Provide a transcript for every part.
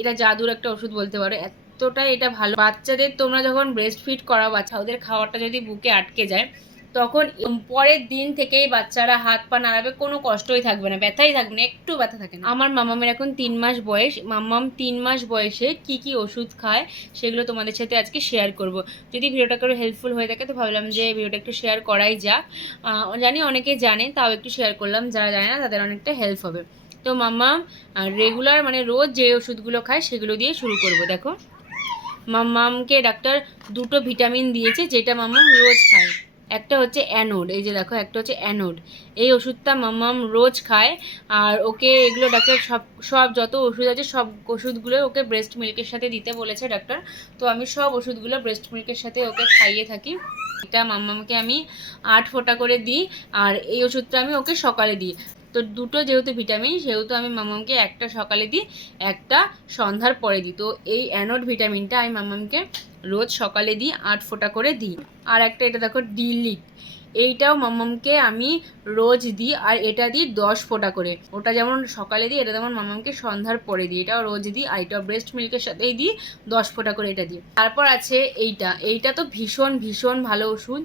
এটা জাদুর একটা ওষুধ বলতে পারো, এতটাই এটা ভালো। বাচ্চাদের তোমরা যখন ব্রেস্ট ফিড করাও, বাচ্চা, ওদের খাওয়াটা যদি বুকে আটকে যায়, তখন পরের দিন থেকেই বাচ্চারা হাত পা নাড়াবে, কোনো কষ্টই থাকবে না, ব্যথাই থাকবে না, একটু ব্যথা থাকে না। আমার মামামের এখন তিন মাস বয়স মাম্মাম তিন মাস বয়সে কি কি ওষুধ খায় সেগুলো তোমাদের সাথে আজকে শেয়ার করব। যদি ভিডিওটা করে হেল্পফুল হয়ে থাকে, তো ভাবলাম যে ভিডিওটা একটু শেয়ার করাই যাক। জানি অনেকে জানে, তাও একটু শেয়ার করলাম, যারা জানে না তাদের অনেকটা হেল্প হবে। তো মাম্মা রেগুলার মানে রোজ যে ওষুধগুলো খায় সেগুলো দিয়ে শুরু করব, দেখো। মাম্মামকে ডাক্তার দুটো ভিটামিন দিয়েছে, যেটা মাম্মাম রোজ খায়। একটা হচ্ছে অ্যানোড এই যে দেখো, একটা হচ্ছে অ্যানোড এই ওষুধটা মাম্মাম রোজ খায় আর ওকে এগুলো ডাক্তার সব সব যত ওষুধ আছে, সব ওষুধগুলো ওকে ব্রেস্ট মিল্কের সাথে দিতে বলেছে ডাক্তার। তো আমি সব ওষুধগুলো ব্রেস্ট মিল্কের সাথে ওকে খাইয়ে থাকি। এটা মাম্মামকে আমি আট ফোঁটা করে দিই আর এই ওষুধটা আমি ওকে সকালে দিই। তো দুটো যেহেতু ভিটামিন সেহেতু আমি মামামকে একটা সকালে দিই, একটা সন্ধ্যার পরে দিই। তো এই অ্যানোড ভিটামিনটা আমি মামামকে রোজ সকালে দিই, আট ফোঁটা করে দিই। আর একটা এটা দেখো ডিলিট এইটাও মামামকে আমি রোজ দিই, আর এটা দিই দশ ফোঁটা করে। ওটা যেমন সকালে দিই, এটা যেমন মামামকে সন্ধ্যার পরে দিই। এটাও রোজ দিই, আর এটাও ব্রেস্ট মিল্কের সাথেই দিই, দশ ফোঁটা করে এটা দিই। তারপর আছে এইটা। এইটা তো ভীষণ ভীষণ ভালো ওষুধ।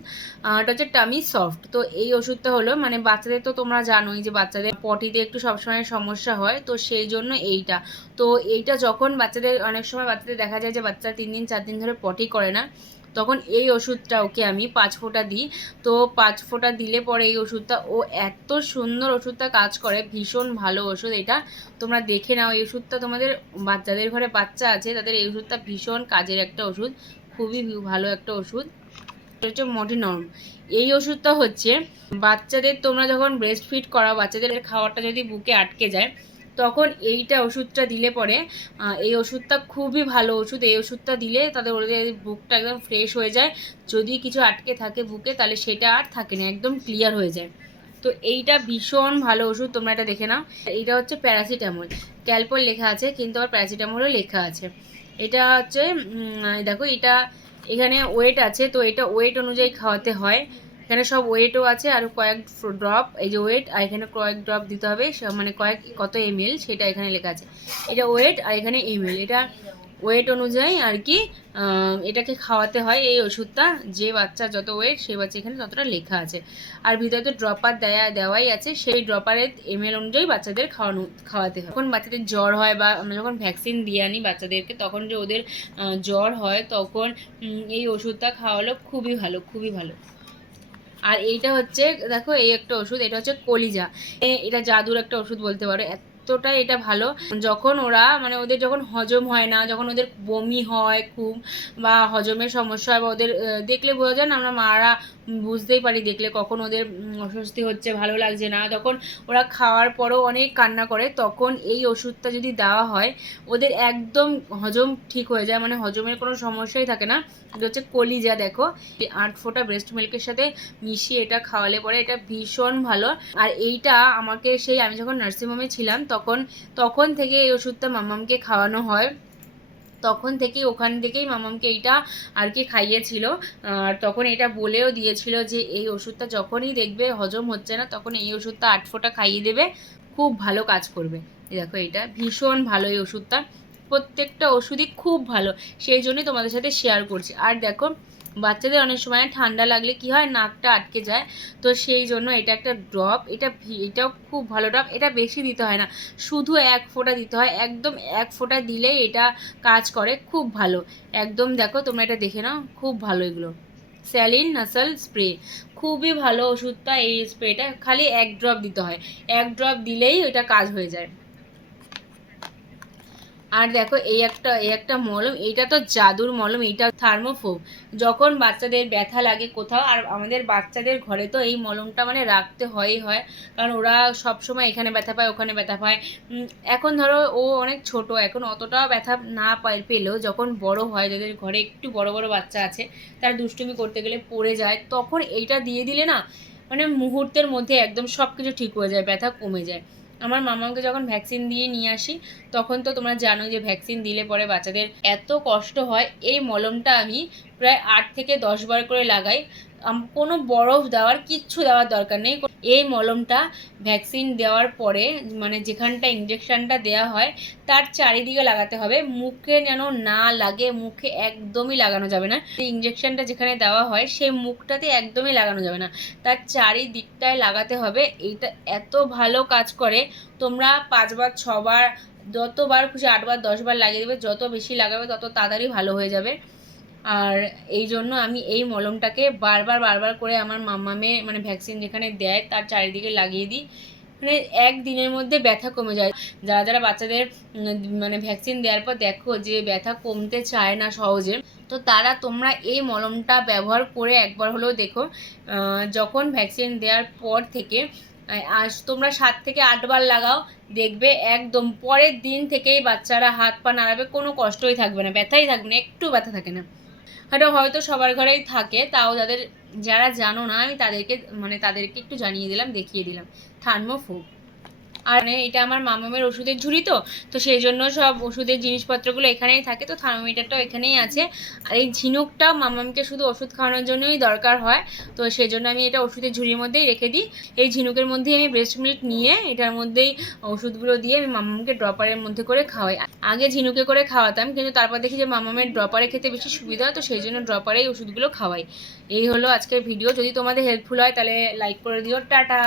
এটা হচ্ছে টামি সফট তো এই ওষুধটা হলো মানে বাচ্চাদের তো তোমরা জানোই যে বাচ্চাদের পটিতে একটু সবসময় সমস্যা হয়, তো সেই জন্য এইটা। তো এইটা যখন বাচ্চাদের, অনেক সময় বাচ্চাদের দেখা যায় যে বাচ্চা তিন দিন, চার দিন ধরে পটি করে না তখন এই ওষুধটা ওকে আমি পাঁচ ফোঁটা দিই। তো পাঁচ ফোঁটা দিলে পরে এই ওষুধটা, ও এত সুন্দর ওষুধটা কাজ করে, ভীষণ ভালো ওষুধ এটা। তোমরা দেখে নাও, এই ওষুধটা তোমাদের বাচ্চাদের ঘরে বাচ্চা আছে, তাদের এই ওষুধটা ভীষণ কাজের একটা ওষুধ, খুবই ভালো একটা ওষুধ। হচ্ছে মডিনর্ম এই ওষুধটা হচ্ছে বাচ্চাদের তোমরা যখন ব্রেস্ট ফিড করাও, বাচ্চাদের খাওয়াটা যদি বুকে আটকে যায় তখন এইটা ওষুধটা দিলে পরে এই ওষুধটা খুবই ভালো ওষুধ। এই ওষুধটা দিলে তাদের ওদের বুকটা একদম ফ্রেশ হয়ে যায়। যদি কিছু আটকে থাকে বুকে, তাহলে সেটা আর থাকে না, একদম ক্লিয়ার হয়ে যায়। তো এইটা ভীষণ ভালো ওষুধ, তোমরা এটা দেখে নাও। এইটা হচ্ছে প্যারাসিটামল ক্যালপল লেখা আছে, কিন্তু আবার প্যারাসিটামলও লেখা আছে। এটা হচ্ছে দেখো, এটা এখানে ওয়েট আছে, তো এটা ওয়েট অনুযায়ী খাওয়াতে হয়। এখানে সব ওয়েটও আছে আর কয়েক ড্রপ এই যে ওয়েট আর এখানে কয়েক ড্রপ দিতে হবে মানে কয়েক, কত এমএল সেটা এখানে লেখা আছে। এটা ওয়েট আর এখানে এমএল এটা ওয়েট অনুযায়ী আর কি এটাকে খাওয়াতে হয় এই ওষুধটা, যে বাচ্চা যত ওয়েট সেই বাচ্চা এখানে ততটা লেখা আছে। আর ভিতরে তো ড্রপার দেয়া, দেওয়াই আছে, সেই ড্রপারের এমএল অনুযায়ী বাচ্চাদের খাওয়ানো, খাওয়াতে হয়। যখন বাচ্চাদের জ্বর হয় বা আমরা যখন ভ্যাকসিন দিয়ে আনি বাচ্চাদেরকে, তখন যে ওদের জ্বর হয়, তখন এই ওষুধটা খাওয়ালো খুবই ভালো খুবই ভালো। আর এইটা হচ্ছে, দেখো এই একটা ওষুধ, এটা হচ্ছে কলিজা। এটা জাদুর একটা ওষুধ বলতে পারো। এতটাই এটা ভালো। যখন ওরা মানে ওদের যখন হজম হয় না, যখন ওদের বমি হয় খুব বা হজমের সমস্যা হয় বা ওদের দেখলে বোঝা যায় না, আমরা মারা বুঝতেই পারি দেখলে কখন ওদের অস্বস্তি হচ্ছে, ভালো লাগছে না। তখন ওরা খাওয়ার পরও অনেক কান্না করে, তখন এই ওষুধটা যদি দেওয়া হয়, ওদের একদম হজম ঠিক হয়ে যায় মানে হজমের কোনো সমস্যাই থাকে না। এটা হচ্ছে কলিজা, দেখো। আট ফোঁটা ব্রেস্ট মিল্কের সাথে মিশিয়ে এটা খাওয়ালে পরে এটা ভীষণ ভালো। আর এইটা আমাকে সেই, আমি যখন নার্সিংহোমে ছিলাম তখন তখন থেকে এই ওষুধটা মামামকে খাওয়ানো হয়। তখন থেকেই, ওখান থেকেই মামামকে এইটা আর কি খাইয়েছিল। আর তখন এটা বলেও দিয়েছিল যে, এই ওষুধটা যখনই দেখবে হজম হচ্ছে না, তখন এই ওষুধটা আট ফোঁটা খাইয়ে দেবে, খুব ভালো কাজ করবে। দেখো এটা ভীষণ ভালো এই ওষুধটা। প্রত্যেকটা ওষুধই খুব ভালো, সেই জন্যই তোমাদের সাথে শেয়ার করছি। আর দেখো বাচ্চাদের অনেক সময় ঠান্ডা লাগলে কি হয়, নাকটা আটকে যায়। তো সেই জন্য এটা একটা ড্রপ এটা এটাও খুব ভালো ড্রপ এটা বেশি দিতে হয় না। শুধু এক ফোঁটা দিতে হয়, একদম এক ফোঁটা দিলেই এটা কাজ করে, খুব ভালো। একদম দেখো, তোমরা এটা দেখে নাও, খুব ভালো এগুলো। স্যালিন নাসাল স্প্রে, খুবই ভালো ওষুধটা এই স্প্রেটা, খালি এক ড্রপ দিতে হয়। এক ড্রপ দিলেই ওটা কাজ হয়ে যায়। আর দেখো, এই একটা এই একটা মলম, এইটা তো জাদুর মলম, এইটা থার্মোফোব। যখন বাচ্চাদের ব্যথা লাগে কোথাও, আর আমাদের বাচ্চাদের ঘরে তো এই মলমটা মানে রাখতে হয়ই হয়, কারণ ওরা সব সময় এখানে ব্যথা পায়, ওখানে ব্যথা পায়। এখন ধরো, ও অনেক ছোট, এখন অতটাও ব্যথা না পায়, পেলেও যখন বড় হয়, যাদের ঘরে একটু বড় বড় বাচ্চা আছে, তারা দুষ্টুমি করতে গেলে পড়ে যায়, তখন এইটা দিয়ে দিলে না মানে মুহূর্তের মধ্যে একদম সব কিছু ঠিক হয়ে যায়, ব্যথা কমে যায়। আমার মামাকে যখন ভ্যাকসিন দিয়ে নিয়ে আসি, তখন তো তোমরা জানো যে ভ্যাকসিন দিলে পরে বাচ্চাদের এত কষ্ট হয়। এই মলমটা আমি প্রায় আট থেকে দশ বার করে লাগাই। কোনো বরফ দেওয়ার, কিচ্ছু দেওয়ার দরকার নেই। এই মলমটা ভ্যাকসিন দেওয়ার পরে মানে যেখানটা ইঞ্জেকশনটা দেওয়া হয়, তার চারিদিকে লাগাতে হবে। মুখে যেন না লাগে, মুখে একদমই লাগানো যাবে না। এই ইঞ্জেকশনটা যেখানে দেওয়া হয়, সেই মুখটাতে একদমই লাগানো যাবে না। তার চারিদিকটায় লাগাতে হবে। এইটা এত ভালো কাজ করে, তোমরা পাঁচবার, ছবার, যতবার খুশি আটবার, দশবার লাগিয়ে দেবে। যত বেশি লাগাবে, তত তাড়াতাড়ি ভালো হয়ে যাবে। আর এই জন্য আমি এই মলমটাকে বারবার বারবার করে আমার মামামে মানে ভ্যাকসিন যেখানে দেয় তার চারিদিকে লাগিয়ে দিই। মানে এক দিনের মধ্যে ব্যথা কমে যায়। যারা যারা বাচ্চাদের মানে ভ্যাকসিন দেওয়ার পর দেখো যে ব্যথা কমতে চায় না সহজে, তো তারা তোমরা এই মলমটা ব্যবহার করে একবার হলেও দেখো যখন ভ্যাকসিন দেওয়ার পর থেকে আজ তোমরা সাত থেকে আটবার লাগাও, দেখবে একদম পরের দিন থেকেই বাচ্চারা হাত পা নাড়াবে, কোনো কষ্টই থাকবে না, ব্যথাই থাকবে না, একটু ব্যথা থাকে না। এটা হয়তো সবার ঘরেই থাকে, তাও যাদের, যারা জানো না, আমি তাদেরকে মানে তাদেরকে একটু জানিয়ে দিলাম, দেখিয়ে দিলাম। থার্মোফোব। আর মানে এটা আমার মামামের ওষুধের ঝুড়ি তো তো সেই জন্য সব ওষুধের জিনিসপত্রগুলো এখানেই থাকে, তো থার্মোমিটারটাও এখানেই আছে। আর এই ঝিনুকটা মামামকে শুধু ওষুধ খাওয়ানোর জন্যই দরকার হয়, তো সেই জন্য আমি এটা ওষুধের ঝুড়ির মধ্যেই রেখে দিই। এই ঝিনুকের মধ্যেই আমি ব্রেস্ট মিল্ক নিয়ে এটার মধ্যেই ওষুধগুলো দিয়ে আমি মামামকে ড্রপারের মধ্যে করে খাওয়াই। আগে ঝিনুকে করে খাওয়াতাম, কিন্তু তারপর দেখি যে মামামের ড্রপারে খেতে বেশি সুবিধা হয়, তো সেই জন্য ড্রপারেই ওষুধগুলো খাওয়াই। এই হলো আজকের ভিডিও, যদি তোমাদের হেল্পফুল হয় তাহলে লাইক করে দিও, টাটা!